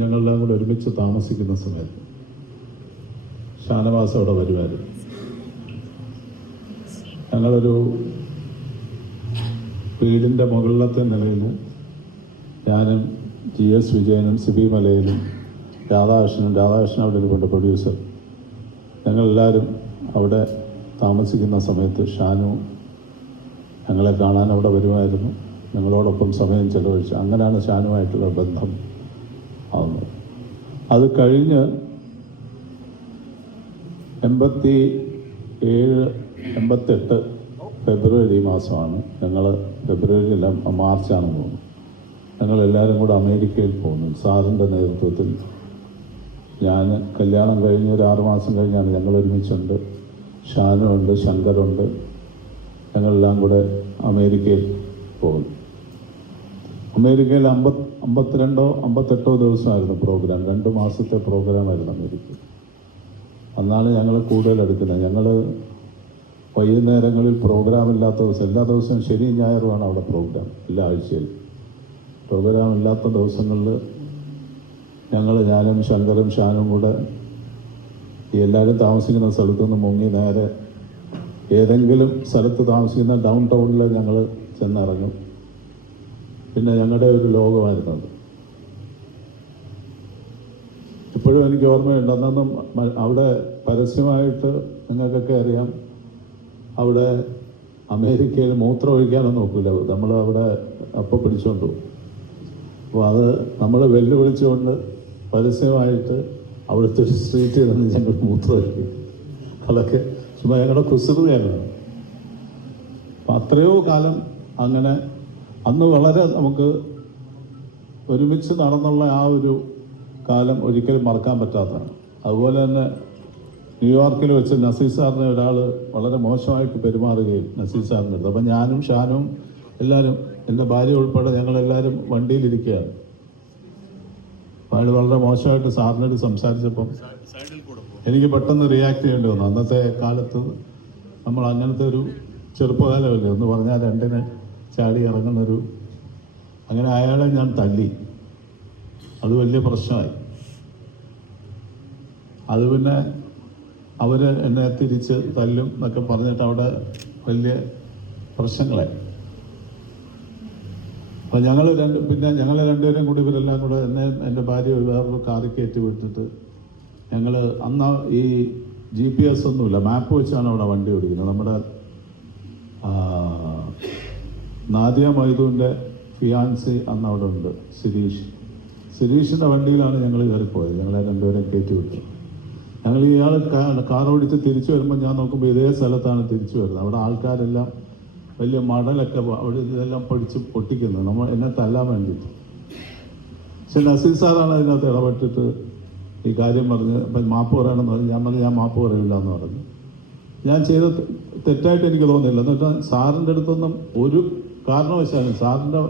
ഞങ്ങളെല്ലാം കൂടെ ഒരുമിച്ച് താമസിക്കുന്ന സമയത്ത് ഷാനവാസ് അവിടെ വരുമായിരുന്നു. ഞങ്ങളൊരു വീടിൻ്റെ മുകളിലത്തെ നിലയിൽ ഞാനും GS വിജയനും സിബി മലയിലും രാധാകൃഷ്ണൻ അവിടെ ഇരിപ്പുണ്ട്, പ്രൊഡ്യൂസർ. ഞങ്ങളെല്ലാവരും അവിടെ താമസിക്കുന്ന സമയത്ത് ഷാനു ഞങ്ങളെ കാണാൻ അവിടെ വരുമായിരുന്നു. ഞങ്ങളോടൊപ്പം സമയം ചെലവഴിച്ചു. അങ്ങനെയാണ് ഷാനുമായിട്ടുള്ള ബന്ധം ആവുന്നത്. അത് കഴിഞ്ഞ് 87-88 ഫെബ്രുവരി മാസമാണ്. ഞങ്ങൾ ഫെബ്രുവരിയില്ല, മാർച്ചാണ് പോകുന്നത്. ഞങ്ങളെല്ലാവരും കൂടെ അമേരിക്കയിൽ പോകുന്നു. സാറിൻ്റെ നേതൃത്വത്തിൽ ഞാൻ കല്യാണം കഴിഞ്ഞ് ഒരു 6 മാസം കഴിഞ്ഞാണ് ഞങ്ങൾ ഒരുമിച്ചുണ്ട്. ഷാനുണ്ട്, ശങ്കറുണ്ട്. ഞങ്ങളെല്ലാം കൂടെ അമേരിക്കയിൽ പോകുന്നു. അമേരിക്കയിൽ 52-58 ദിവസമായിരുന്നു പ്രോഗ്രാം. 2 മാസത്തെ പ്രോഗ്രാമായിരുന്നു അമേരിക്കയിൽ. അന്നാണ് ഞങ്ങൾ കൂടുതൽ എടുക്കുന്നത്. ഞങ്ങൾ വൈകുന്നേരങ്ങളിൽ പ്രോഗ്രാം ഇല്ലാത്ത ദിവസം, എല്ലാ ദിവസവും ശനിയും ഞായറുമാണ് അവിടെ പ്രോഗ്രാം. എല്ലാ ആഴ്ചയിലും പ്രോഗ്രാം ഇല്ലാത്ത ദിവസങ്ങളിൽ ഞാനും ശങ്കറും ഷാനും കൂടെ എല്ലാവരും താമസിക്കുന്ന സ്ഥലത്തു നിന്ന് മുങ്ങി നേരെ ഏതെങ്കിലും സ്ഥലത്ത് താമസിക്കുന്ന ഡൗൺ ടൗണിൽ ഞങ്ങൾ ചെന്നിറങ്ങും. പിന്നെ ഞങ്ങളുടെ ഒരു ലോകമായിരുന്നത്. ഇപ്പോഴും എനിക്ക് ഓർമ്മയുണ്ട്. അന്നൊന്നും അവിടെ പരസ്യമായിട്ട് നിങ്ങൾക്കൊക്കെ അറിയാം, അവിടെ അമേരിക്കയിൽ മൂത്രം ഒഴിക്കാനൊന്നും നോക്കില്ല. നമ്മൾ അവിടെ അപ്പം പിടിച്ചുകൊണ്ട് പോകും. അപ്പോൾ അത് നമ്മൾ വെല്ലുവിളിച്ചുകൊണ്ട് പരസ്യമായിട്ട് അവിടുത്തെ ഒരു സ്ട്രീറ്റിൽ നിന്ന് ഞങ്ങൾ മൂത്രം ഒഴിക്കും. അതൊക്കെ ചുമ്മാ ഞങ്ങളുടെ കുസൃതിയാണ്. അപ്പം അത്രയോ കാലം അങ്ങനെ അന്ന് വളരെ നമുക്ക് ഒരുമിച്ച് നടന്നുള്ള ആ ഒരു കാലം ഒരിക്കലും മറക്കാൻ പറ്റാത്തതാണ്. അതുപോലെ തന്നെ ന്യൂയോർക്കിൽ വെച്ച് നസീർ സാറിനെ ഒരാൾ വളരെ മോശമായിട്ട് പെരുമാറുകയും നസീർ സാറിൻ്റെ അടുത്ത്. അപ്പം ഞാനും ഷാനും എല്ലാവരും, എൻ്റെ ഭാര്യ ഉൾപ്പെടെ ഞങ്ങളെല്ലാവരും വണ്ടിയിലിരിക്കുകയാണ്. അയാൾ വളരെ മോശമായിട്ട് സാറിനോട് സംസാരിച്ചപ്പം എനിക്ക് പെട്ടെന്ന് റിയാക്ട് ചെയ്യേണ്ടി വന്നു. അന്നത്തെ കാലത്ത് നമ്മൾ അങ്ങനത്തെ ഒരു ചെറുപ്പകാലമല്ലേ, ഒന്ന് പറഞ്ഞാൽ 2 ചാടി ഇറങ്ങുന്നൊരു. അങ്ങനെ അയാളെ ഞാൻ തല്ലി. അത് വലിയ പ്രശ്നമായി. അത് പിന്നെ അവർ എന്നെ തിരിച്ച് തല്ലും എന്നൊക്കെ പറഞ്ഞിട്ട് അവിടെ വലിയ പ്രശ്നങ്ങളായി. അപ്പോൾ ഞങ്ങൾ രണ്ടുപേരും കൂടി ഇവരെല്ലാം കൂടെ എൻ്റെ ഭാര്യ വേറൊരു കാറിൽ കയറ്റി വിട്ടിട്ട് ഞങ്ങൾ അന്ന് ഈ GPS ഒന്നുമില്ല, മാപ്പ് വെച്ചാണ് അവിടെ വണ്ടി ഓടിക്കുന്നത്. നമ്മുടെ നാദിയ മൈദൂൻ്റെ ഫിയാൻസി അന്ന് അവിടെ ഉണ്ട്, സിരീഷിൻ്റെ വണ്ടിയിലാണ് ഞങ്ങൾ കയറിപ്പോയത്. ഞങ്ങളെ രണ്ടുപേരും കയറ്റി വിട്ടു. ഞങ്ങൾ ഇയാൾ കാർ ഓടിച്ച് തിരിച്ചു വരുമ്പോൾ ഞാൻ നോക്കുമ്പോൾ ഇതേ സ്ഥലത്താണ് തിരിച്ചു വരുന്നത്. അവിടെ ആൾക്കാരെല്ലാം വലിയ മടലൊക്കെ അവിടെ ഇതെല്ലാം പഠിച്ച് പൊട്ടിക്കുന്നത് എന്നെ തല്ലാൻ വേണ്ടിയിട്ട്. പക്ഷെ നസീർ സാറാണ് അതിനകത്ത് ഇടപെട്ടിട്ട് ഈ കാര്യം പറഞ്ഞ് അപ്പം മാപ്പ് പറയണമെന്ന് പറഞ്ഞു. ഞാൻ മാപ്പ് പറയില്ല എന്ന് പറഞ്ഞു. ഞാൻ ചെയ്ത തെറ്റായിട്ട് എനിക്ക് തോന്നിയില്ല. എന്നുവെച്ചാൽ സാറിൻ്റെ അടുത്തൊന്നും ഒരു കാരണവശാലും സാറിൻ്റെ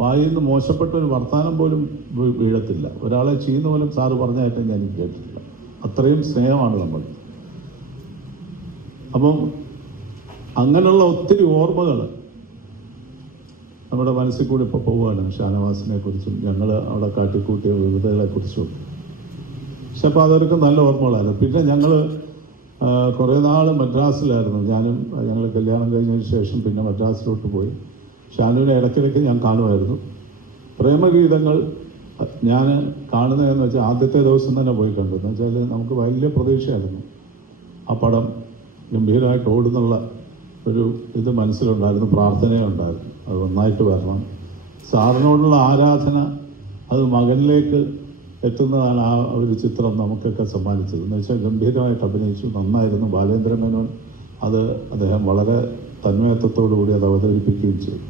വായിൽ നിന്ന് മോശപ്പെട്ട ഒരു വർത്തമാനം പോലും വീഴത്തില്ല. ഒരാളെ ചെയ്യുന്ന പോലും സാറ് പറഞ്ഞായിട്ട് ഞാൻ കേട്ടിട്ടില്ല. അത്രയും സ്നേഹമാണ് നമ്മൾ. അപ്പം അങ്ങനെയുള്ള ഒത്തിരി ഓർമ്മകൾ നമ്മുടെ മനസ്സിൽ കൂടി ഇപ്പോൾ പോവുകയാണ്. ഷാനവാസിനെ കുറിച്ചും ഞങ്ങൾ അവിടെ കാട്ടിക്കൂട്ടിയ വിവിധകളെക്കുറിച്ചും. പക്ഷെ അപ്പോൾ അതൊക്കെ നല്ല ഓർമ്മകളായിരുന്നു. പിന്നെ ഞങ്ങൾ കുറേ നാൾ മദ്രാസിലായിരുന്നു. ഞങ്ങൾ കല്യാണം കഴിഞ്ഞതിന് ശേഷം പിന്നെ മദ്രാസിലോട്ട് പോയി. ഷാനുവിനെ ഇടയ്ക്കിടയ്ക്ക് ഞാൻ കാണുമായിരുന്നു. പ്രേമഗീതങ്ങൾ ഞാൻ കാണുന്നതെന്ന് വെച്ചാൽ ആദ്യത്തെ ദിവസം തന്നെ പോയി കണ്ടു. എന്ന് വെച്ചാൽ നമുക്ക് വലിയ പ്രതീക്ഷയായിരുന്നു. ആ പടം ഗംഭീരമായിട്ട് ഓടുന്നുള്ള ഒരു ഇത് മനസ്സിലുണ്ടായിരുന്നു, പ്രാർത്ഥനയുണ്ടായിരുന്നു. അത് നന്നായിട്ട് വരണം. സാറിനോടുള്ള ആരാധന അത് മകനിലേക്ക് എത്തുന്നതാണ് ആ ഒരു ചിത്രം നമുക്കൊക്കെ സമ്മാനിച്ചത്. എന്ന് വെച്ചാൽ ഗംഭീരമായിട്ട് അഭിനയിച്ചു, നന്നായിരുന്നു. ബാലേന്ദ്ര മേനോൻ അദ്ദേഹം വളരെ തന്മയത്വത്തോടു കൂടി അത് അവതരിപ്പിക്കുകയും ചെയ്തു.